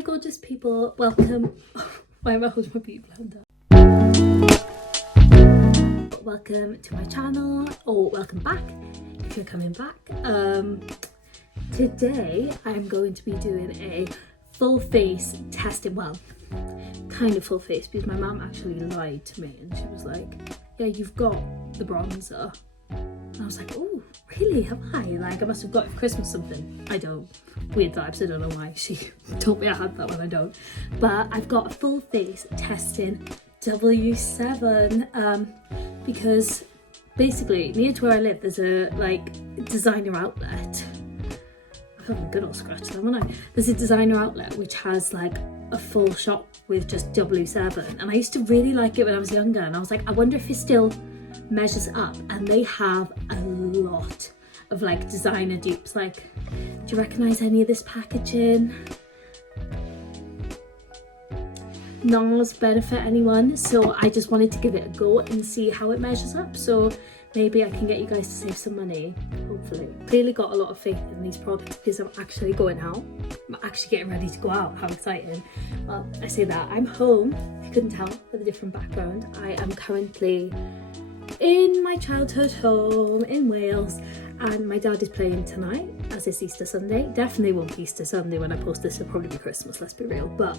Hi gorgeous people, welcome. Why am I holding my beauty blender? Welcome to my channel, or welcome back if you're coming back. Today I'm going to be doing a full face testing, well, kind of full face, because my mum actually lied to me and she was like, yeah, you've got the bronzer. And I was like, oh, really? Have I? Like, I must have got it for Christmas something. I don't. Weird vibes, I don't know why she told me I had that when I don't. But I've got a full face testing W7 because basically near to where I live there's a like designer outlet. I'm good old scratch them, haven't I? There's a designer outlet which has like a full shop with just W7, and I used to really like it when I was younger, and I was like, I wonder if it still measures up. And they have a lot of like designer dupes. Like, do you recognize any of this packaging? NARS benefit anyone? So I just wanted to give it a go and see how it measures up, so maybe I can get you guys to save some money, hopefully. Clearly got a lot of faith in these products because I'm actually going out. I'm actually getting ready to go out. How exciting. Well, I say that. I'm home, if you couldn't tell, with a different background. I am currently in my childhood home in Wales, and my dad is playing tonight, as it's Easter Sunday. Definitely won't be Easter Sunday when I post this, it'll probably be Christmas, let's be real. But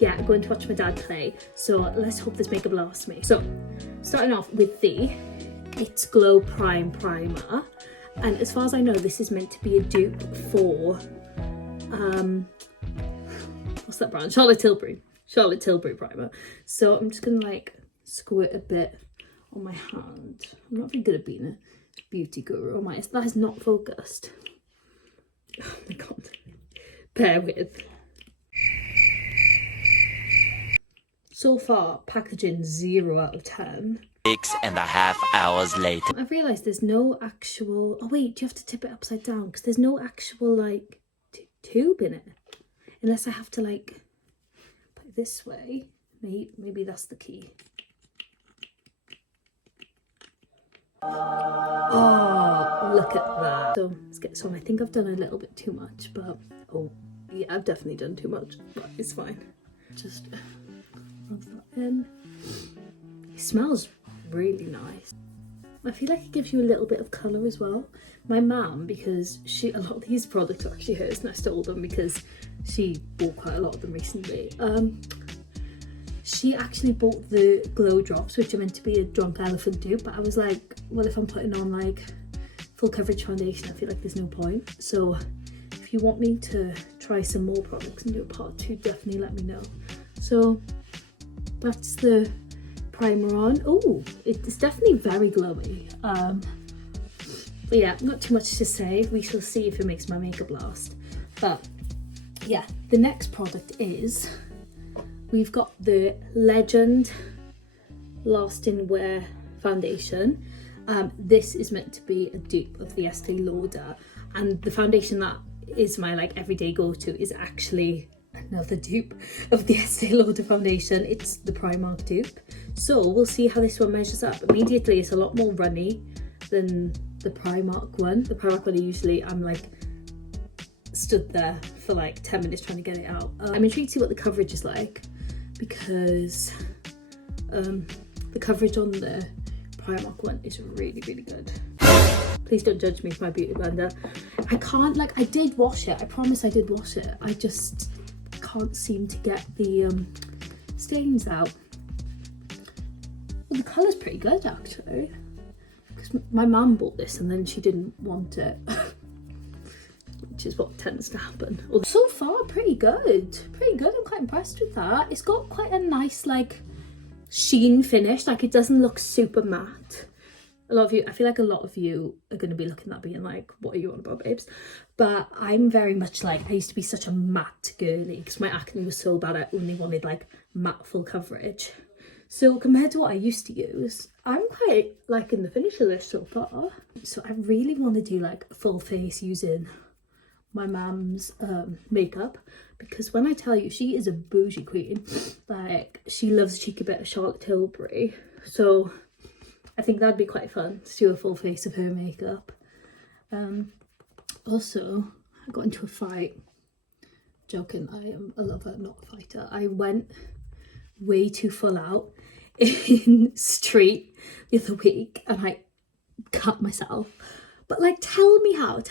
yeah, I'm going to watch my dad play, so let's hope this makeup lasts me. So, starting off with the It's Glow Prime Primer, and as far as I know, this is meant to be a dupe for what's that brand? Charlotte Tilbury primer. So I'm just gonna like squirt a bit on my hand. I'm not very good at being a beauty guru. That is not focused. Oh my god, bear with. So far, packaging 0 out of 10. 6.5 hours later. I've realised there's no actual... Oh wait, do you have to tip it upside down? Because there's no actual like tube in it. Unless I have to like put it this way. Maybe that's the key. Oh, look at that. So let's get this on. I think I've done a little bit too much, but oh yeah, I've definitely done too much, but it's fine. Just rub that in. It smells really nice. I feel like it gives you a little bit of colour as well. My mum, because a lot of these products are actually hers, and I stole them because she bought quite a lot of them recently. She actually bought the glow drops, which are meant to be a drunk elephant dupe, but I was like, well, if I'm putting on like full coverage foundation, I feel like there's no point. So if you want me to try some more products and do a part 2, definitely let me know. So that's the primer on. Oh, it's definitely very glowy. But yeah, not too much to say. We shall see if it makes my makeup last. But yeah, the next product is, we've got the Legend Lasting Wear foundation. This is meant to be a dupe of the Estee Lauder, and the foundation that is my like everyday go-to is actually another dupe of the Estee Lauder foundation. It's the Primark dupe. So we'll see how this one measures up. Immediately, it's a lot more runny than the Primark one. The Primark one, usually I'm like stood there for like 10 minutes trying to get it out. I'm intrigued to see what the coverage is like, because the coverage on the Primark one is really, really good. Please don't judge me for my beauty blender. I can't, like, I did wash it. I promise I did wash it. I just can't seem to get the stains out. Well, the colour's pretty good actually, because my mum bought this and then she didn't want it, which is what tends to happen. So far, pretty good. I'm quite impressed with that. It's got quite a nice like sheen finish. Like, it doesn't look super matte. I feel like a lot of you are going to be looking at me and like, what are you on about, babes? But I'm very much like, I used to be such a matte girly because my acne was so bad. I only wanted like matte full coverage. So compared to what I used to use, I'm quite liking the finish of this so far. So I really want to do like a full face using my mum's makeup, because when I tell you, she is a bougie queen. Like, she loves a cheeky bit of Charlotte Tilbury. So I think that'd be quite fun to do a full face of her makeup. Also, I got into a fight Joking, I am a lover, not a fighter. I went way too full out in Street the other week and I cut myself. But like, tell me how.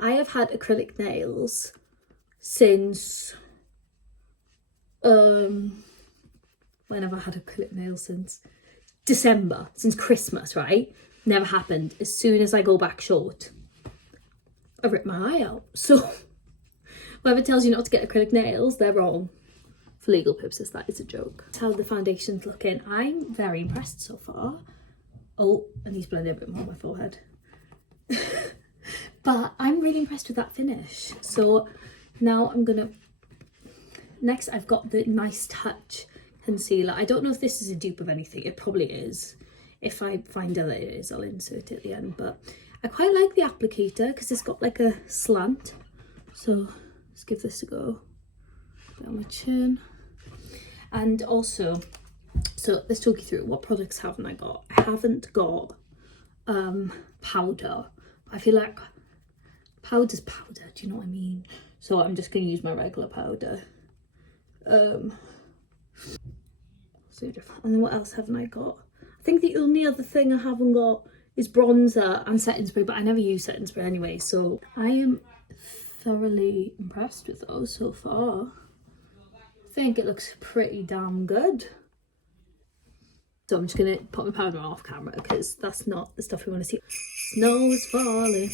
I have had acrylic nails since when have I had acrylic nails? Since December, since Christmas, right? Never happened. As soon as I go back short, I rip my eye out. So whoever tells you not to get acrylic nails, they're wrong. For legal purposes, that is a joke. That's how the foundation's looking. I'm very impressed so far. Oh, I need to blend it a bit more on my forehead. But I'm really impressed with that finish. So now I'm gonna, next I've got the Nice Touch concealer. I don't know if this is a dupe of anything. It probably is. If I find out that it is, I'll insert it at the end. But I quite like the applicator because it's got like a slant. So let's give this a go. Put it on my chin. And also, so let's talk you through what products haven't I got. I haven't got powder. I feel like powder's powder, do you know what I mean? So I'm just going to use my regular powder. And then what else haven't I got? I think the only other thing I haven't got is bronzer and setting spray, but I never use setting spray anyway, so I am thoroughly impressed with those so far. I think it looks pretty damn good. So I'm just going to put my powder on off camera because that's not the stuff we want to see. Snow is falling.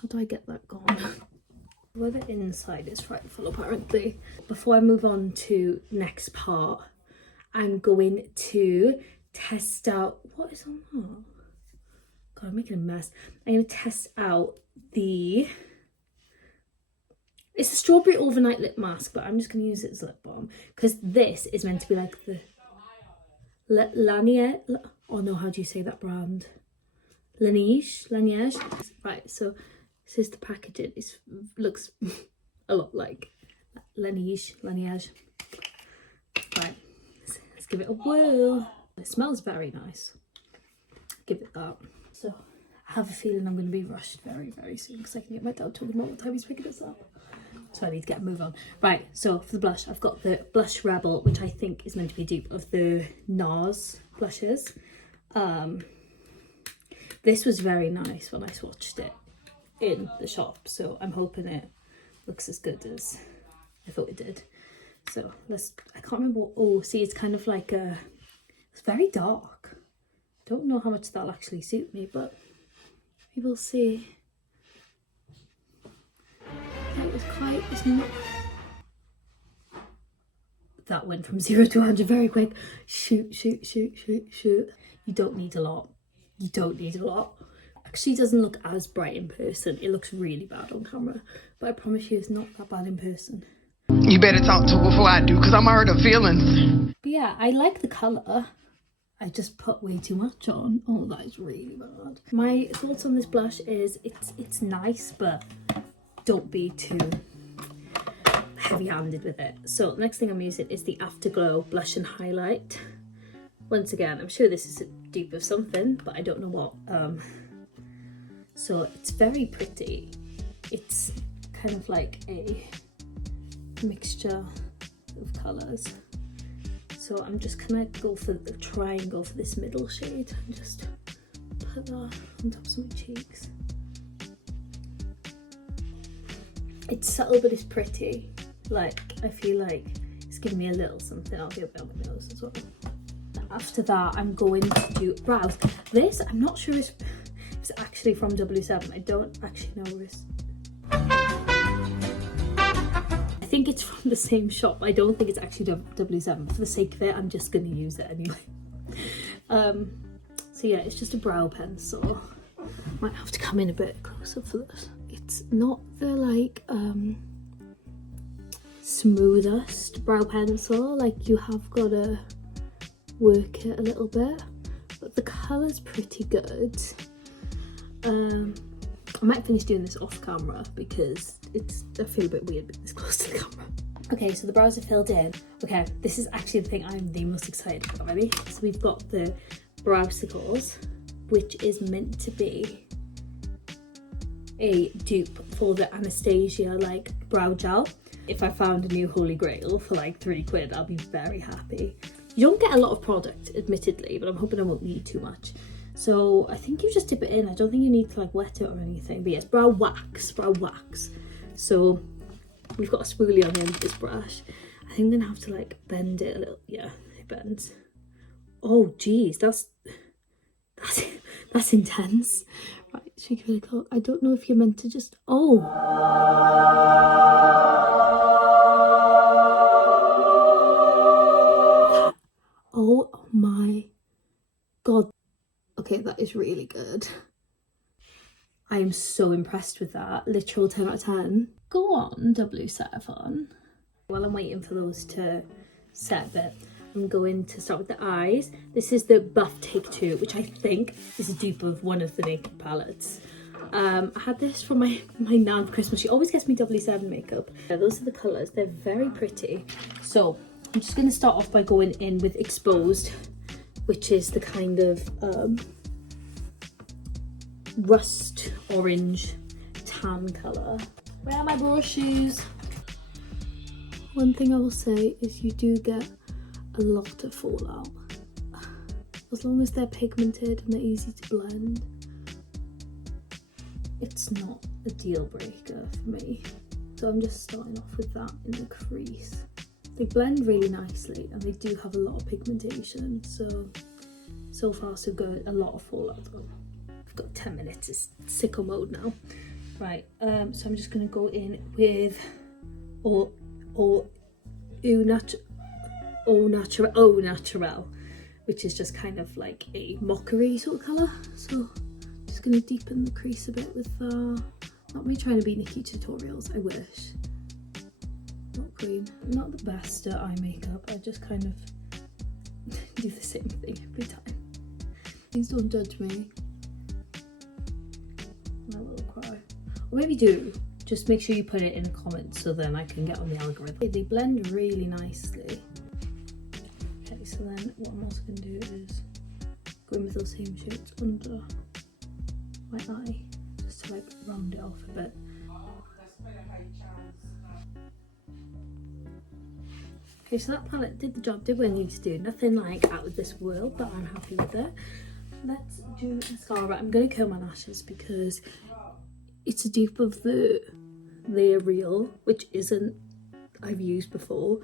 How do I get that gone? Well, the inside is frightful apparently. Before I move on to next part, I'm going to test out, what is on that? God, I'm making a mess. I'm going to test out the, it's a strawberry overnight lip mask, but I'm just going to use it as lip balm because this is meant to be like the Lanier, oh no, how do you say that brand? Laneige. Right, so this is the packaging. It looks a lot like Laneige. Right, let's give it a whirl. It smells very nice. Give it that. So I have a feeling I'm going to be rushed very, very soon because I can get my dad talking about what time he's picking this up. So I need to get a move on. Right, so for the blush, I've got the Blush Rebel, which I think is meant to be a dupe of the NARS blushes. This was very nice when I swatched it in the shop, so I'm hoping it looks as good as I thought it did. So I can't remember what, oh, see, it's kind of like it's very dark. Don't know how much that'll actually suit me, but we will see. It's not, that went from 0 to 100 very quick. Shoot. You don't need a lot. Actually, it doesn't look as bright in person. It looks really bad on camera, but I promise you it's not that bad in person. You better talk to her before I do, because I'm hurt her feelings. But yeah, I like the colour. I just put way too much on. Oh, that is really bad. My thoughts on this blush is it's nice, but don't be too heavy-handed with it. So the next thing I'm using is the Afterglow Blush and Highlight. Once again, I'm sure this is a dupe of something, but I don't know what. So it's very pretty. It's kind of like a mixture of colours. So I'm just gonna try and go for this middle shade and just put that on top of my cheeks. It's subtle, but it's pretty. Like, I feel like it's giving me a little something. I'll do a bit on my nose as well. After that, I'm going to do brows. This, I'm not sure it's actually from W7. I don't actually know where it's... I think it's from the same shop. I don't think it's actually W7. For the sake of it, I'm just going to use it anyway. So yeah, it's just a brow pencil. Might have to come in a bit closer for this. It's not the like smoothest brow pencil, like you have got to work it a little bit, but the colour's pretty good. I might finish doing this off camera because I feel a bit weird being this close to the camera. Okay, so the brows are filled in. Okay, this is actually the thing I'm the most excited about. Ready? So we've got the Browsicles, which is meant to be a dupe for the Anastasia like brow gel. If I found a new holy grail for like £3, I'll be very happy. You don't get a lot of product, admittedly, but I'm hoping I won't need too much. So I think you just dip it in. I don't think you need to like wet it or anything. But yes, brow wax. So we've got a spoolie on the end of this brush. I think I'm gonna have to like bend it a little. Yeah, it bends. Oh geez, that's intense. Right, should we give it a go? I don't know if you're meant to just, oh my god. Okay, that is really good. I am so impressed with that. Literal 10 out of 10. Go on, W7. While I'm waiting for those to set a bit, I'm going to start with the eyes. This is the Buff Take 2, which I think is a dupe of one of the makeup palettes. I had this from my nan for Christmas. She always gets me W7 makeup. Those are the colours. They're very pretty. So I'm just going to start off by going in with Exposed, which is the kind of rust orange tan colour. Where are my brushes? One thing I will say is you do get a lot of fallout. As long as they're pigmented and they're easy to blend, it's not a deal breaker for me. So I'm just starting off with that in the crease. They blend really nicely and they do have a lot of pigmentation, so far so good. A lot of fallout though. I've got 10 minutes, it's sicko mode now. Right, so I'm just gonna go in with Au Naturel, which is just kind of like a mockery sort of colour. So just gonna deepen the crease a bit with not me trying to be Nikki Tutorials, I wish. Not queen. I'm not the best at eye makeup, I just kind of do the same thing every time. Please don't judge me. I will cry. Or maybe do. Just make sure you put it in a comment so then I can get on the algorithm. They blend really nicely. Okay, so then what I'm also going to do is go in with those same shades under my eye, just to like round it off a bit. Okay, so that palette did the job, did what it needed to do. Nothing like out of this world, but I'm happy with it. Let's do mascara. I'm going to curl my lashes because it's a dupe of the They're Real, which I've used before,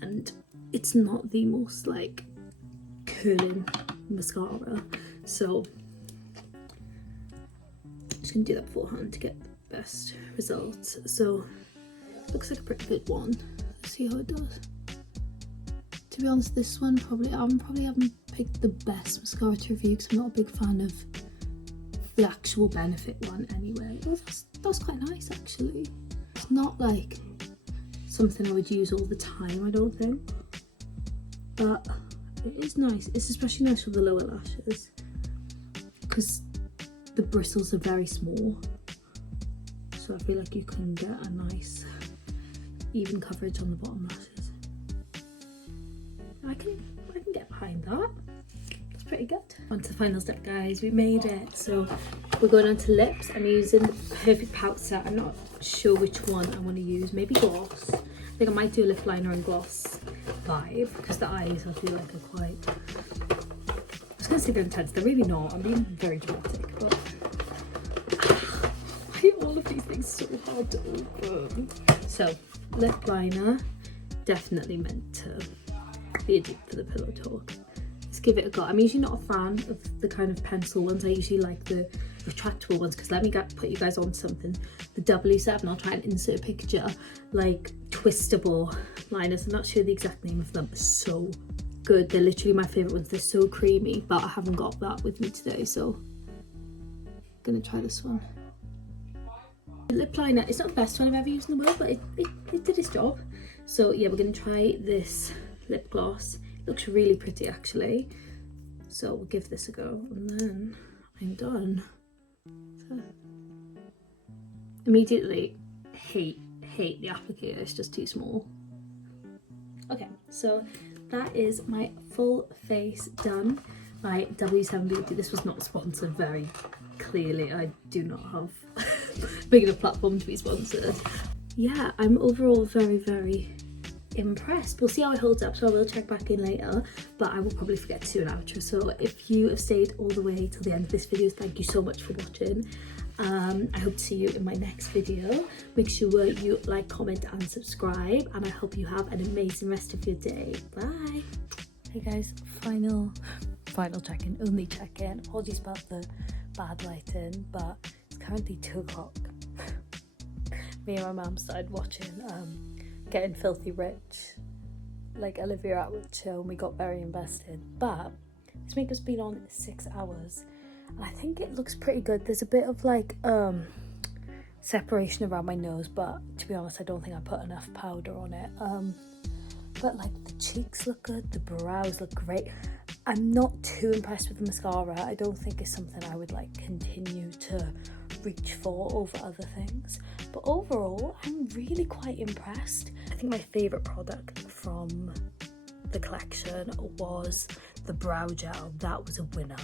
and it's not the most like curling mascara. So I'm just going to do that beforehand to get the best results. So looks like a pretty good one. Let's see how it does. To be honest, this one I probably haven't picked the best mascara to review because I'm not a big fan of the actual Benefit one anyway. Oh, that's quite nice actually. It's not like something I would use all the time, I don't think, but it is nice. It's especially nice for the lower lashes because the bristles are very small, so I feel like you can get a nice even coverage on the bottom lashes. I can get behind that. That's pretty good. On to the final step, guys. We made it. So we're going on to lips. I'm using Perfect Pout Set. I'm not sure which one I want to use. Maybe gloss. I think I might do a lip liner and gloss vibe because the eyes I feel like are quite, I was going to say they're intense. They're really not. I'm being very dramatic, but I hate all of these things so hard to open. So lip liner, definitely meant to be a dupe for the Pillow Talk. Let's give it a go. I'm usually not a fan of the kind of pencil ones. I usually like the retractable ones because let me put you guys on something. The W7, I'll try and insert a picture, like twistable liners. I'm not sure the exact name of them, but so good. They're literally my favourite ones. They're so creamy, but I haven't got that with me today, so I'm gonna try this one. The lip liner, it's not the best one I've ever used in the world, but it did its job. So yeah, we're gonna try this lip gloss. It looks really pretty actually, so we'll give this a go and then I'm done. So, immediately hate the applicator, it's just too small. Okay, so that is my full face done by W7 Beauty. This was not sponsored, very clearly. I do not have big enough platform to be sponsored. Yeah, I'm overall very impressed. We'll see how it holds up, so I will check back in later, but I will probably forget to do an outro. So if you have stayed all the way till the end of this video, thank you so much for watching. I hope to see you in my next video. Make sure you like, comment and subscribe, and I hope you have an amazing rest of your day. Bye. Hey guys, final check-in, only check-in. Apologies about the bad lighting, but it's currently 2 o'clock. Me and my mum started watching Getting Filthy Rich, like Olivia Atwood show, and we got very invested. But this makeup's been on 6 hours, and I think it looks pretty good. There's a bit of like separation around my nose, but to be honest, I don't think I put enough powder on it. But like the cheeks look good, the brows look great. I'm not too impressed with the mascara. I don't think it's something I would like continue to reach for over other things, but overall I'm really quite impressed. I think my favourite product from the collection was the brow gel. That was a winner.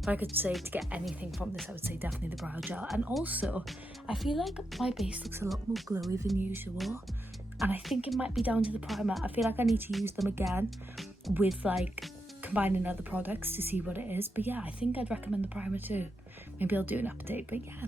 If I could say to get anything from this, I would say definitely the brow gel. And also I feel like my base looks a lot more glowy than usual, and I think it might be down to the primer. I feel like I need to use them again with like combining other products to see what it is. But yeah, I think I'd recommend the primer too. Maybe I'll do an update, but yeah.